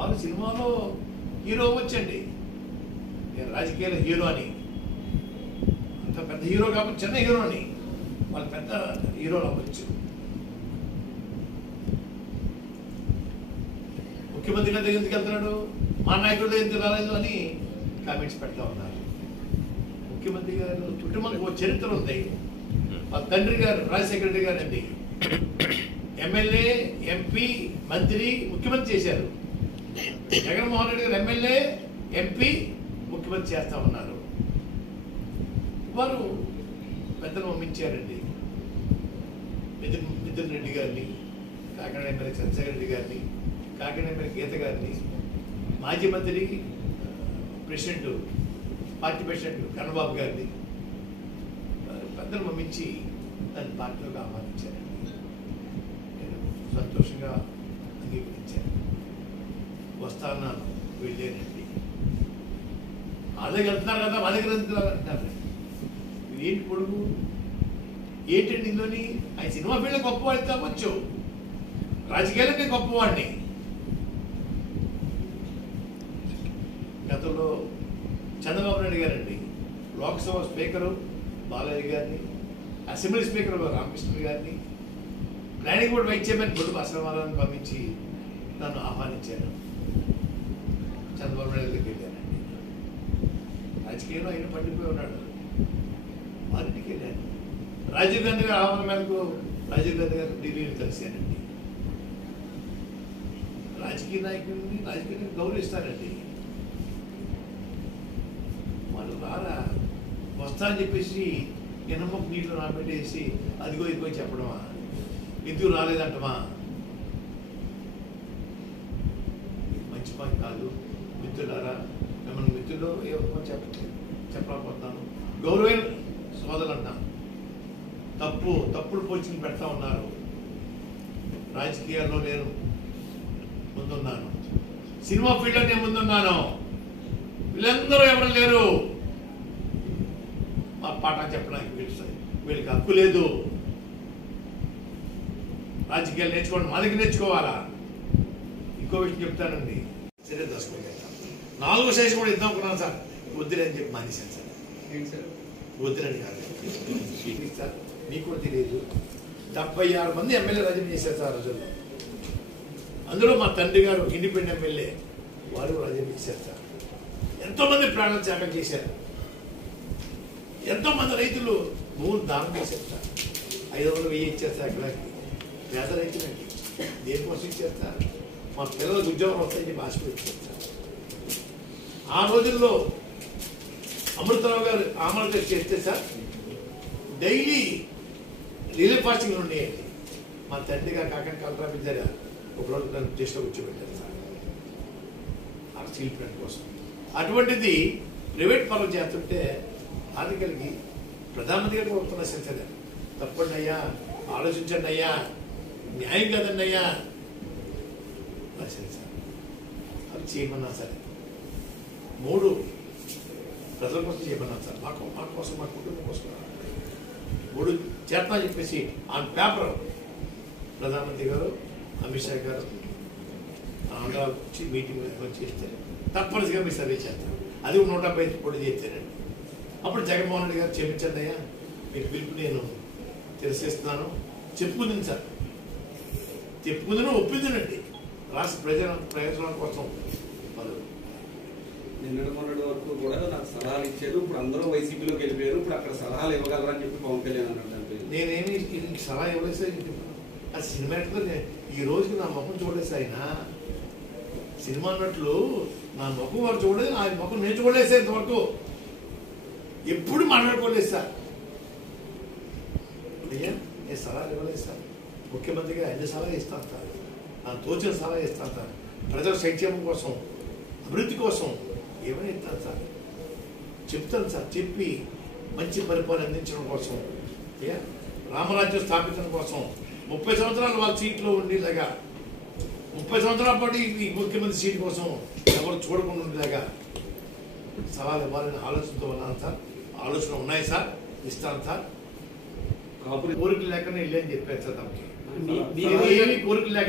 వాళ్ళు సినిమాలో హీరో అవ్వచ్చండి, నేను రాజకీయాల హీరో అని, అంత పెద్ద హీరో కాబట్టి చిన్న హీరో అని, వాళ్ళు పెద్ద హీరోలు అవ్వచ్చు. ముఖ్యమంత్రి గారి దగ్గర ఎందుకు వెళ్తున్నాడు, మా నాయకుడి దగ్గర ఎందుకు రాలేదు అని కామెంట్స్ పెడతా ఉన్నారు. ముఖ్యమంత్రి గారు కుటుంబానికి ఒక చరిత్ర ఉంది. మా తండ్రి గారు రాజశేఖర రెడ్డి గారు అండి ఎమ్మెల్యే, ఎంపీ, మంత్రి, ముఖ్యమంత్రి చేశారు. జగన్మోహన్ రెడ్డి గారు ఎమ్మెల్యే, ఎంపీ, ముఖ్యమంత్రి చేస్తా ఉన్నారు. వారు పెద్దలు పంపించారండి. మిథున్ రెడ్డి గారిని, కాకినాడ ఎమ్మెల్యే చంద్రశేఖర రెడ్డి గారిని, కాకినాడ ఎమ్మెల్యే గీత గారిని, మాజీ మంత్రి ప్రెసిడెంట్, పార్టీ ప్రెసిడెంట్ కన్నబాబు గారిని పెద్దలు పంపించి దాన్ని పార్టీలోకి ఆహ్వానించారండి. నేను సంతోషంగా అంగీకరించాను. వస్తాను, వెళ్ళానండి. మా దగ్గర వెళ్తున్నారు కదా, మా దగ్గర అంటున్నారు. ఏంటి పొడుగు ఏంటండి ఇందులోని? ఆయన సినిమా ఫీల్డ్ గొప్పవాడి కావచ్చు, రాజకీయాలు నేను గొప్పవాడిని. గతంలో చంద్రబాబు నాయుడు గారండి లోక్సభ స్పీకరు బాలయ్య గారిని, అసెంబ్లీ స్పీకర్ రామకృష్ణ గారిని, ప్లానింగ్ బోర్డు వైస్ చైర్మన్ బొడ్డు బసవరామారావుని పంపించి నన్ను ఆహ్వానించాను. చంద్రబాబు నాయుడు దగ్గరికి వెళ్ళానండి. రాజకీయంలో ఆయన పట్టిపోయి ఉన్నాడు, వారింటికి వెళ్ళాను. రాజీవ్ గాంధీ గారి ఆహ్వానం మేరకు రాజీవ్ గాంధీ గారు ఢిల్లీని కలిశానండి. రాజకీయ నాయకుడిని రాజకీయాన్ని గౌరవిస్తారండి. వాళ్ళు రారా, వస్తా అని చెప్పేసి ఎనమ్మకు నీటిలో నాపెట్టేసి అదిగో ఇదిగో చెప్పడమా, ఎందుకు రాలేదంటమా, మంచి పని కాదు. మిత్రులారా, మిమ్మల్ని మిత్రుల్లో ఎవరికో చెప్పలేకపోతున్నాను. గౌరవైన సోదరులు అంటాను. తప్పుడు పోల్చింగ్ పెడతా ఉన్నారు. రాజకీయాల్లో నేను ముందున్నాను, సినిమా ఫీల్డ్లో నేను ముందున్నాను. వీళ్ళందరూ ఎవరు లేరు మా పాఠం చెప్పడానికి. వీళ్ళకి హక్కు లేదు. రాజకీయాలు నేర్చుకోండి, మా దగ్గర నేర్చుకోవాలా. ఇంకో విషయం చెప్తానండి, సరే దర్శకులు 4వ సైజు కూడా ఇద్దాం అనుకున్నాను సార్, వద్దులేని చెప్పి మానేశాను సార్. వద్దులని కాదు సార్, మీకు కూడా తెలియదు. 76 మంది ఎమ్మెల్యే రాజీనామా చేశారు సార్ రోజుల్లో. అందులో మా తండ్రి గారు ఇండిపెండెంట్ ఎమ్మెల్యే, వారు రాజీనామా చేశారు సార్. ఎంతోమంది ప్రాణాల త్యాగం చేశారు. ఎంతోమంది రైతులు భూములు దానం చేశారు సార్. 500 1000 ఇచ్చారు సార్ ఎకరాకి. పేద రైతులకి దేనికోసం ఇచ్చారు సార్? మా పిల్లలకు ఉద్యోగం వస్తాయని చెప్పి ఆశపడి సార్. ఆ రోజుల్లో అమృతరావు గారు ఆమరణ చేస్తే సార్ డైలీ రిలీఫ్ ఫాస్టింగ్ ఉండేయండి. మా తండ్రి గారు కాకని కలరాపించారు, ఒకరోజు నన్ను టెస్ట్లో కూర్చోబెట్టారు సార్ ఆ స్టీల్ ప్లాంట్ కోసం. అటువంటిది ప్రైవేట్ పనులు చేస్తుంటే ఆర్థికలకి ప్రధానమంత్రి గారికి వస్తున్న సెన్సర్ తప్పండి అయ్యా, ఆలోచించండి అయ్యా, న్యాయం కదండి అయ్యా రాశారు సార్. అది చేయమన్నా సరే 3 ప్రజల కోసం చేయమన్నా సార్, మా కోసం, మా కుటుంబం కోసం 3 చేస్తా చెప్పేసి ఆన్ పేపర్ ప్రధానమంత్రి గారు, అమిత్ షా గారు ఆంధ్ర వచ్చి మీటింగ్ చేస్తే తప్పనిసరిగా మీరు సర్వే చేస్తారు. అది 150 కోట్లు చేస్తారండి. అప్పుడు జగన్మోహన్ రెడ్డి గారు క్షమించండి అయ్యా, మీరు పిలుపు నేను తెలిసేస్తున్నాను చెప్పుకుంది సార్. చెప్పుకుందని ఒప్పిందనండి రాష్ట్ర ప్రయోజనాల కోసం. నిన్నటి మొన్నటి వరకు కూడా నాకు సలహాలు ఇచ్చారు. ఇప్పుడు అందరూ వైసీపీలోకి వెళ్ళిపోయారు. ఇప్పుడు అక్కడ సలహాలు ఇవ్వగలరని చెప్పి పవన్ కళ్యాణ్ అన్నాడు. నేనేమి సలహా ఇవ్వలేదు సార్. అది సినిమాటిక్లో ఈ రోజుకి నా ముఖం చూడలేదు ఆయన. సినిమా అన్నట్లు నా ముఖం వాడు చూడలేదు, ఆయన ముఖం నేను చూడలేదు సార్. ఇంతవరకు ఎప్పుడు మాట్లాడుకోలేదు సార్. అయ్యా నేను సలహాలు ఇవ్వలేదు సార్. ముఖ్యమంత్రిగా అన్ని సలహా ఇస్తాను సార్, నాకు తోచిన సలహా ఇస్తాను సార్. ప్రజల సంక్షేమం కోసం, అభివృద్ధి కోసం ఏమైనా ఇస్తాను సార్, చెప్తాను సార్. చెప్పి మంచి పరిపాలన అందించడం కోసం, రామరాజ్యం స్థాపించడం కోసం, 30 సంవత్సరాలు వాళ్ళ సీట్లో ఉండేలాగా, 30 సంవత్సరాల పాటు ఈ ముఖ్యమంత్రి సీట్ కోసం ఎవరు చూడకుండా ఉండేలాగా సవాలు ఇవ్వాలని ఆలోచనతో ఉన్నాను సార్. ఆలోచన ఉన్నాయి సార్, ఇస్తాను సార్. కోరికలు లేకుండా వెళ్ళని చెప్పారు సార్ తమకి. ఏమి కోరికలు లేక